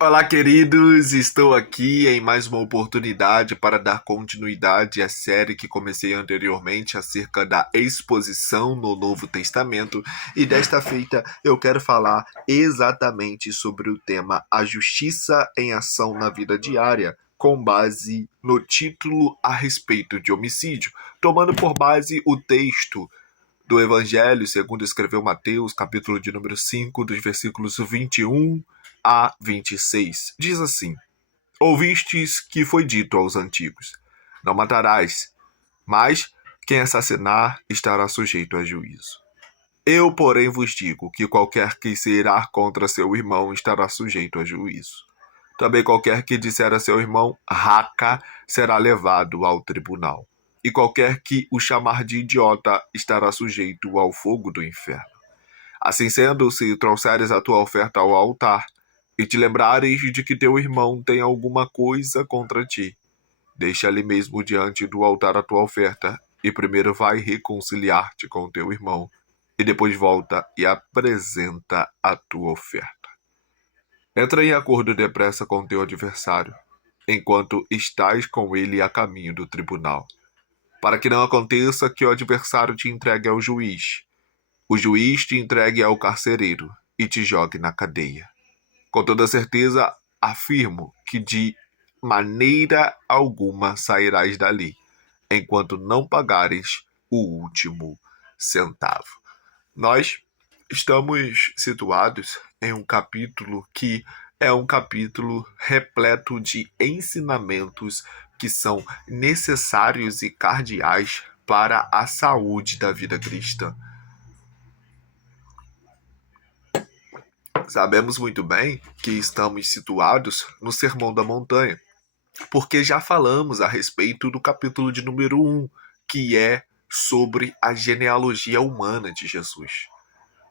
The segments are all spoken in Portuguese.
Olá, queridos! Estou aqui em mais uma oportunidade para dar continuidade à série que comecei anteriormente acerca da exposição no Novo Testamento, e desta feita eu quero falar exatamente sobre o tema A Justiça em Ação na Vida Diária, com base no título a respeito de homicídio, tomando por base o texto do Evangelho segundo escreveu Mateus, capítulo de número 5, dos versículos 21 a 26. Diz assim: Ouvistes que foi dito aos antigos: Não matarás, mas quem assassinar estará sujeito a juízo. Eu, porém, vos digo que qualquer que se irá contra seu irmão estará sujeito a juízo. Também qualquer que disser a seu irmão, raca, será levado ao tribunal. E qualquer que o chamar de idiota estará sujeito ao fogo do inferno. Assim sendo, se trouxeres a tua oferta ao altar, e te lembrares de que teu irmão tem alguma coisa contra ti, deixa ali mesmo diante do altar a tua oferta, e primeiro vai reconciliar-te com teu irmão, e depois volta e apresenta a tua oferta. Entra em acordo depressa com teu adversário, enquanto estás com ele a caminho do tribunal, para que não aconteça que o adversário te entregue ao juiz, o juiz te entregue ao carcereiro e te jogue na cadeia. Com toda certeza, afirmo que de maneira alguma sairás dali, enquanto não pagares o último centavo. Nós estamos situados em um capítulo que é um capítulo repleto de ensinamentos que são necessários e cardeais para a saúde da vida cristã. Sabemos muito bem que estamos situados no Sermão da Montanha, porque já falamos a respeito do capítulo de número 1, que é sobre a genealogia humana de Jesus.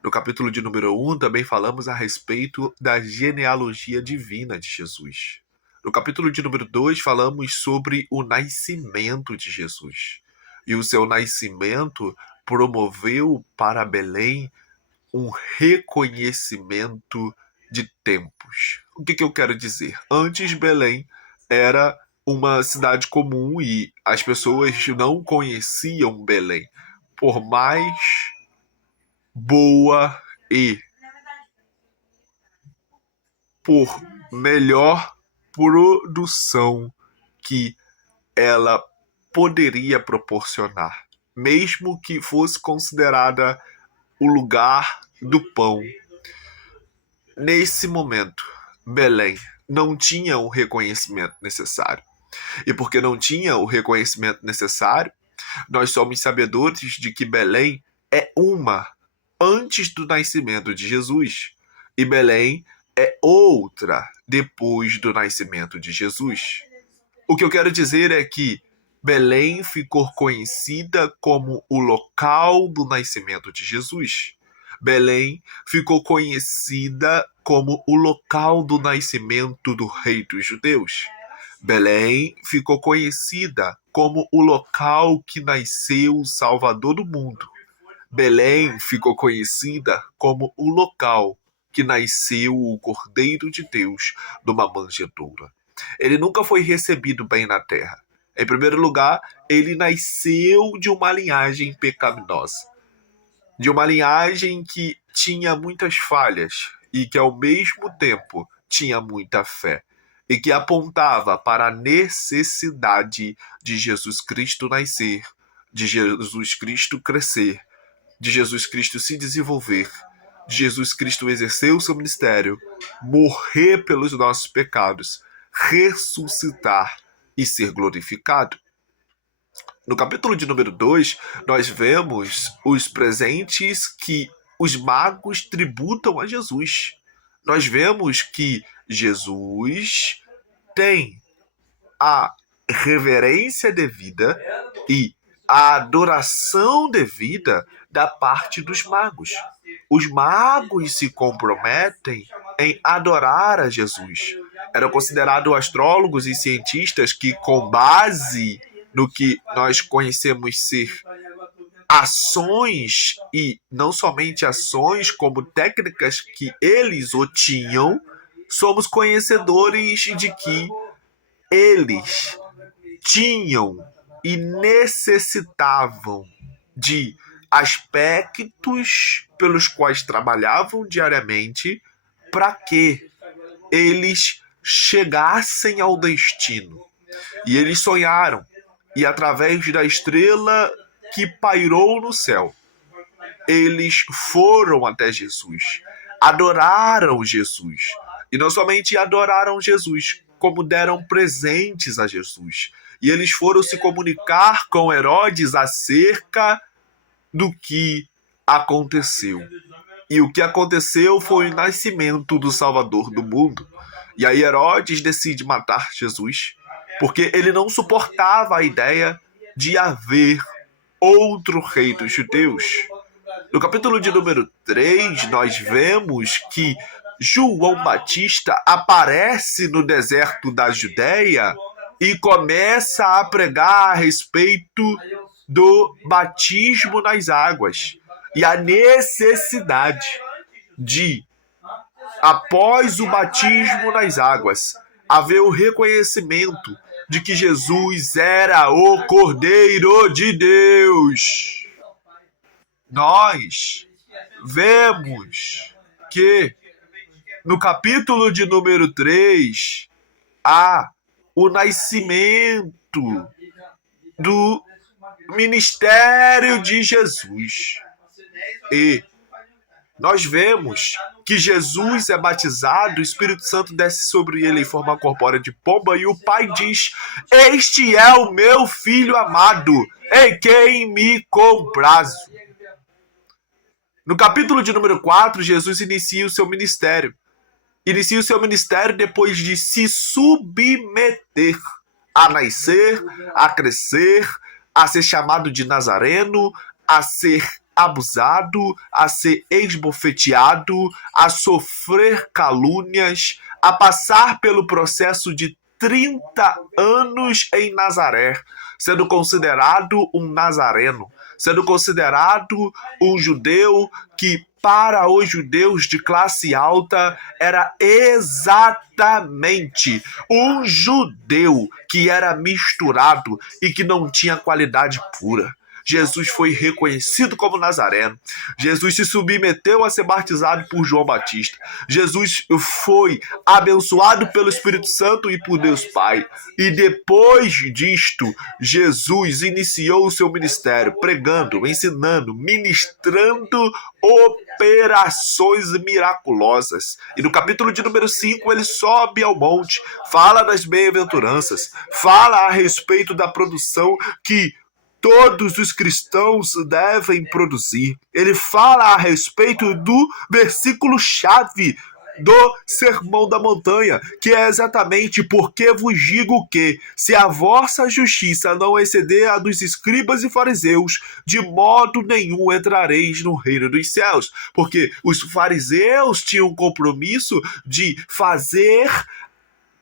No capítulo de número 1 também falamos a respeito da genealogia divina de Jesus. No capítulo de número 2 falamos sobre o nascimento de Jesus. E o seu nascimento promoveu para Belém um reconhecimento de tempos. O que eu quero dizer? Antes, Belém era uma cidade comum e as pessoas não conheciam Belém. Por mais boa e por melhor produção que ela poderia proporcionar, mesmo que fosse considerada o lugar do pão. Nesse momento, Belém não tinha o reconhecimento necessário. E porque não tinha o reconhecimento necessário, nós somos sabedores de que Belém é uma antes do nascimento de Jesus e Belém é outra depois do nascimento de Jesus. O que eu quero dizer é que Belém ficou conhecida como o local do nascimento de Jesus. Belém ficou conhecida como o local do nascimento do rei dos judeus. Belém ficou conhecida como o local que nasceu o Salvador do mundo. Belém ficou conhecida como o local que nasceu o Cordeiro de Deus numa manjedoura. Ele nunca foi recebido bem na terra. Em primeiro lugar, ele nasceu de uma linhagem pecaminosa, de uma linhagem que tinha muitas falhas e que ao mesmo tempo tinha muita fé e que apontava para a necessidade de Jesus Cristo nascer, de Jesus Cristo crescer, de Jesus Cristo se desenvolver, de Jesus Cristo exercer o seu ministério, morrer pelos nossos pecados, ressuscitar e ser glorificado. No capítulo de número 2, nós vemos os presentes que os magos tributam a Jesus. Nós vemos que Jesus tem a reverência devida e a adoração devida da parte dos magos. Os magos se comprometem em adorar a Jesus. Eram considerados astrólogos e cientistas que, com base no que nós conhecemos ser ações, e não somente ações, como técnicas que eles o tinham, somos conhecedores de que eles tinham e necessitavam de aspectos pelos quais trabalhavam diariamente para que eles chegassem ao destino. E eles sonharam, e através da estrela que pairou no céu, eles foram até Jesus, adoraram Jesus. E não somente adoraram Jesus, como deram presentes a Jesus. E eles foram se comunicar com Herodes acerca do que aconteceu. E o que aconteceu foi o nascimento do Salvador do mundo. E aí Herodes decide matar Jesus, porque ele não suportava a ideia de haver outro rei dos judeus. No capítulo de número 3, nós vemos que João Batista aparece no deserto da Judéia e começa a pregar a respeito do batismo nas águas e a necessidade de, após o batismo nas águas, haver o reconhecimento de que Jesus era o Cordeiro de Deus. Nós vemos que no capítulo de número 3 há o nascimento do ministério de Jesus. E nós vemos que Jesus é batizado, o Espírito Santo desce sobre ele em forma corpórea de pomba, e o Pai diz: "Este é o meu Filho amado, em quem me comprazo." No capítulo de número 4, Jesus inicia o seu ministério. Inicia o seu ministério depois de se submeter a nascer, a crescer, a ser chamado de Nazareno, a ser abusado, a ser esbofeteado, a sofrer calúnias, a passar pelo processo de 30 anos em Nazaré, sendo considerado um nazareno, sendo considerado um judeu que, para os judeus de classe alta, era exatamente um judeu que era misturado e que não tinha qualidade pura. Jesus foi reconhecido como Nazareno. Jesus se submeteu a ser batizado por João Batista. Jesus foi abençoado pelo Espírito Santo e por Deus Pai. E depois disto, Jesus iniciou o seu ministério, pregando, ensinando, ministrando operações miraculosas. E no capítulo de número 5, ele sobe ao monte, fala das bem-aventuranças, fala a respeito da produção que todos os cristãos devem produzir. Ele fala a respeito do versículo-chave do Sermão da Montanha, que é exatamente: "Porque vos digo que, se a vossa justiça não exceder a dos escribas e fariseus, de modo nenhum entrareis no reino dos céus." Porque os fariseus tinham um compromisso de fazer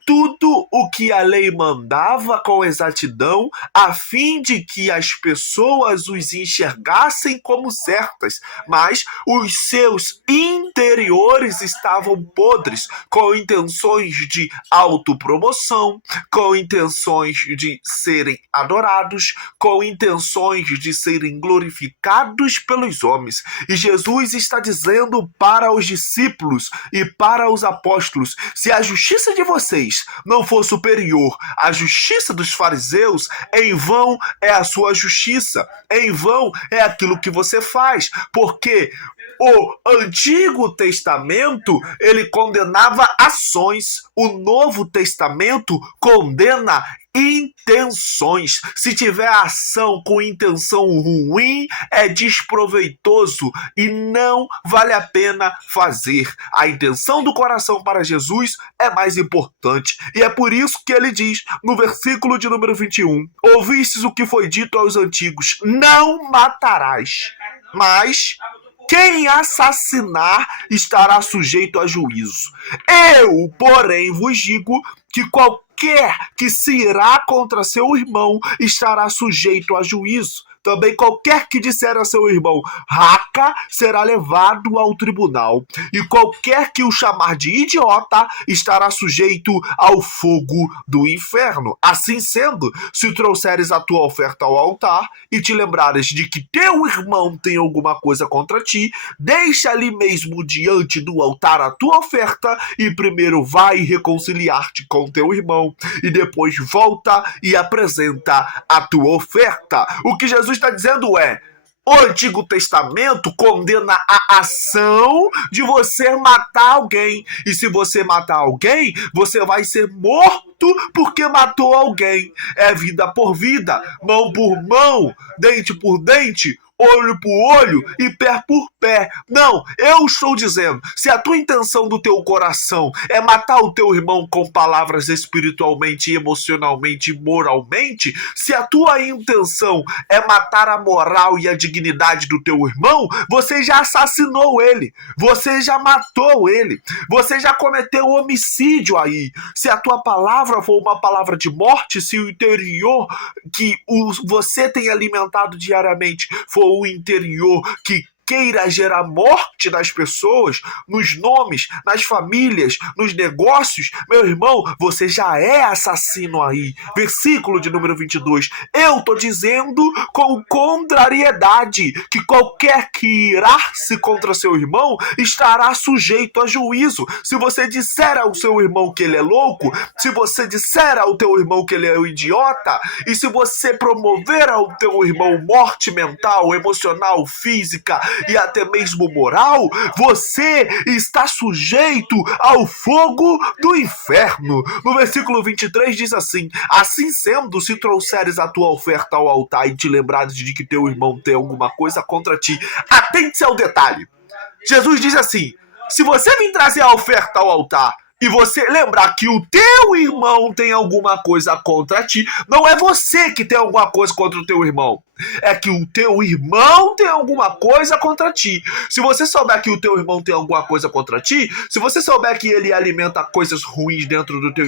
tudo o que a lei mandava com exatidão, a fim de que as pessoas os enxergassem como certas, mas os seus interiores estavam podres, com intenções de autopromoção, com intenções de serem adorados, com intenções de serem glorificados pelos homens. E Jesus está dizendo para os discípulos e para os apóstolos: se a justiça de vocês não for superior à justiça dos fariseus, em vão é a sua justiça, em vão é aquilo que você faz, porque o Antigo Testamento, ele condenava ações, o Novo Testamento condena intenções. Se tiver ação com intenção ruim, é desproveitoso e não vale a pena fazer. A intenção do coração para Jesus é mais importante. E é por isso que ele diz no versículo de número 21: "Ouvistes o que foi dito aos antigos: não matarás, mas quem assassinar estará sujeito a juízo. Eu, porém, vos digo que qualquer que se irá contra seu irmão estará sujeito a juízo." Também qualquer que disser a seu irmão raca será levado ao tribunal, e qualquer que o chamar de idiota estará sujeito ao fogo do inferno. Assim sendo, se trouxeres a tua oferta ao altar e te lembrares de que teu irmão tem alguma coisa contra ti, deixa ali mesmo diante do altar a tua oferta e primeiro vai reconciliar-te com teu irmão e depois volta e apresenta a tua oferta. O que Jesus está dizendo é: o Antigo Testamento condena a ação de você matar alguém. E se você matar alguém, você vai ser morto porque matou alguém. É vida por vida, mão por mão, dente por dente, olho por olho e pé por pé. Não, eu estou dizendo, se a tua intenção do teu coração é matar o teu irmão com palavras espiritualmente, emocionalmente e moralmente, se a tua intenção é matar a moral e a dignidade do teu irmão, você já assassinou ele, você já matou ele, você já cometeu homicídio aí. Se a tua palavra for uma palavra de morte, se o interior que você tem alimentado diariamente for o interior que queira gerar morte nas pessoas, nos nomes, nas famílias, nos negócios, meu irmão, você já é assassino aí. Versículo de número 22. Eu tô dizendo com contrariedade que qualquer que irar-se contra seu irmão estará sujeito a juízo. Se você disser ao seu irmão que ele é louco, se você disser ao teu irmão que ele é um idiota, e se você promover ao teu irmão morte mental, emocional, física e até mesmo moral, você está sujeito ao fogo do inferno. No versículo 23 diz assim: assim sendo, se trouxeres a tua oferta ao altar e te lembrares de que teu irmão tem alguma coisa contra ti, atente-se ao detalhe. Jesus diz assim: se você vir trazer a oferta ao altar e você lembrar que o teu irmão tem alguma coisa contra ti, não é você que tem alguma coisa contra o teu irmão. É que o teu irmão tem alguma coisa contra ti. Se você souber que o teu irmão tem alguma coisa contra ti, se você souber que ele alimenta coisas ruins dentro do teu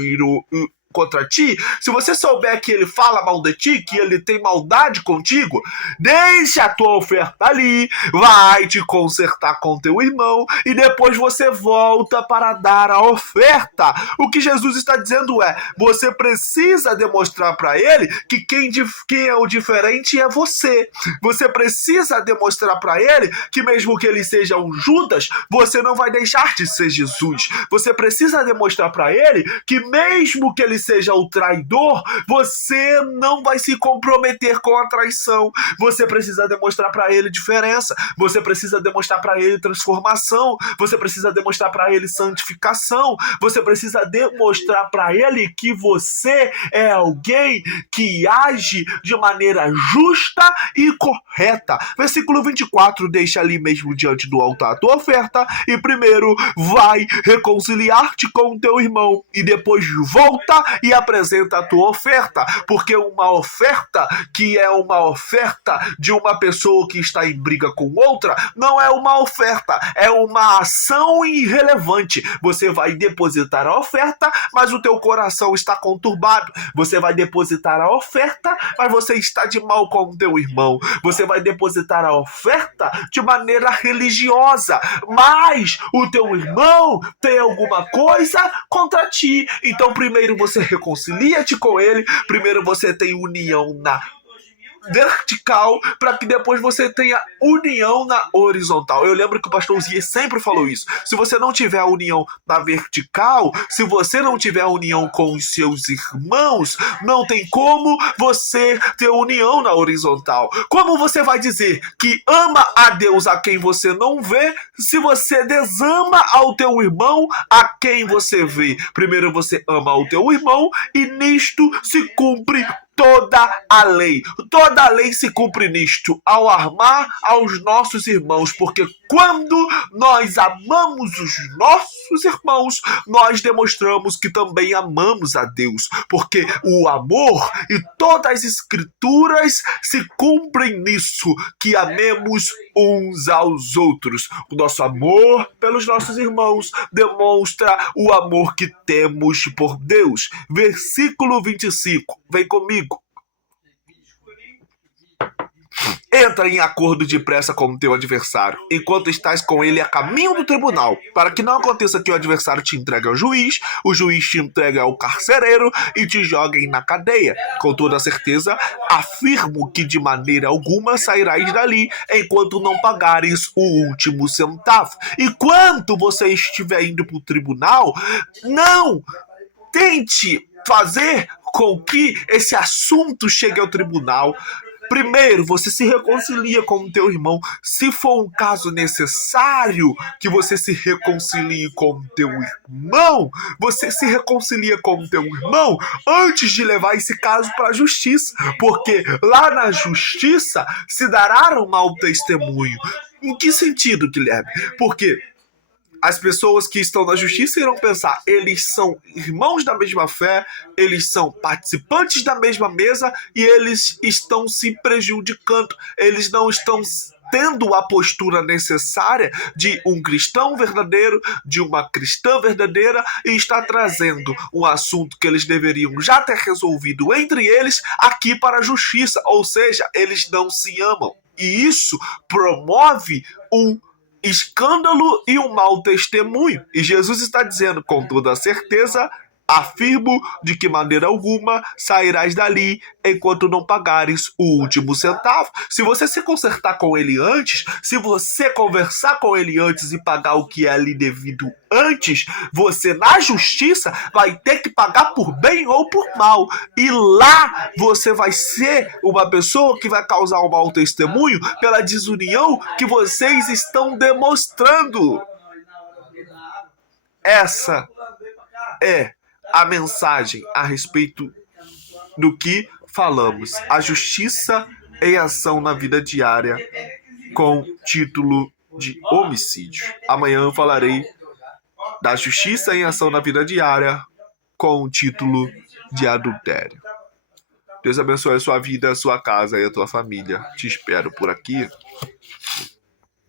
contra ti, se você souber que ele fala mal de ti, que ele tem maldade contigo, deixa a tua oferta ali, vai te consertar com teu irmão e depois você volta para dar a oferta. O que Jesus está dizendo é: você precisa demonstrar para ele que quem é o diferente é você. Você precisa demonstrar para ele que mesmo que ele seja um Judas, você não vai deixar de ser Jesus. Você precisa demonstrar para ele que mesmo que ele seja o traidor, você não vai se comprometer com a traição. Você precisa demonstrar para ele diferença. Você precisa demonstrar para ele transformação. Você precisa demonstrar para ele santificação. Você precisa demonstrar para ele que você é alguém que age de maneira justa e correta. Versículo 24, deixa ali mesmo diante do altar a tua oferta e primeiro vai reconciliar-te com o teu irmão e depois volta e apresenta a tua oferta, porque uma oferta que é uma oferta de uma pessoa que está em briga com outra não é uma oferta, é uma ação irrelevante. Você vai depositar a oferta, mas o teu coração está conturbado. Você vai depositar a oferta, mas você está de mal com o teu irmão. Você vai depositar a oferta de maneira religiosa, mas o teu irmão tem alguma coisa contra ti. Então primeiro você reconcilia-te com ele, primeiro você tem união na vertical, para que depois você tenha união na horizontal. Eu lembro que o pastor Zias sempre falou isso. Se você não tiver a união na vertical, se você não tiver a união com os seus irmãos, não tem como você ter união na horizontal. Como você vai dizer que ama a Deus a quem você não vê, se você desama ao teu irmão a quem você vê? Primeiro você ama o teu irmão e nisto se cumpre toda a lei. Toda a lei se cumpre nisto, ao amar aos nossos irmãos, porque quando nós amamos os nossos irmãos, nós demonstramos que também amamos a Deus, porque o amor e todas as escrituras se cumprem nisso, que amemos uns aos outros. O nosso amor pelos nossos irmãos demonstra o amor que temos por Deus. Versículo 25, vem comigo. Entra em acordo depressa com o teu adversário, enquanto estás com ele a caminho do tribunal, para que não aconteça que o adversário te entregue ao juiz, o juiz te entregue ao carcereiro e te joguem na cadeia. Com toda certeza, afirmo que de maneira alguma sairás dali, enquanto não pagares o último centavo. E quando você estiver indo para o tribunal, não tente fazer com que esse assunto chegue ao tribunal. Primeiro, você se reconcilia com o teu irmão. Se for um caso necessário que você se reconcilie com o teu irmão, você se reconcilia com o teu irmão antes de levar esse caso para a justiça. Porque lá na justiça se dará um mau testemunho. Em que sentido, Guilherme? Porque as pessoas que estão na justiça irão pensar, eles são irmãos da mesma fé, eles são participantes da mesma mesa e eles estão se prejudicando, eles não estão tendo a postura necessária de um cristão verdadeiro, de uma cristã verdadeira, e está trazendo um assunto que eles deveriam já ter resolvido entre eles aqui para a justiça, ou seja, eles não se amam. E isso promove um escândalo e um mau testemunho. E Jesus está dizendo com toda certeza, afirmo de que maneira alguma sairás dali enquanto não pagares o último centavo. Se você se consertar com ele antes, se você conversar com ele antes e pagar o que é lhe devido antes, você na justiça vai ter que pagar por bem ou por mal. E lá você vai ser uma pessoa que vai causar um mau testemunho pela desunião que vocês estão demonstrando. Essa é a mensagem a respeito do que falamos. A justiça em ação na vida diária, com título de homicídio. Amanhã eu falarei da justiça em ação na vida diária, com o título de adultério. Deus abençoe a sua vida, a sua casa e a tua família. Te espero por aqui.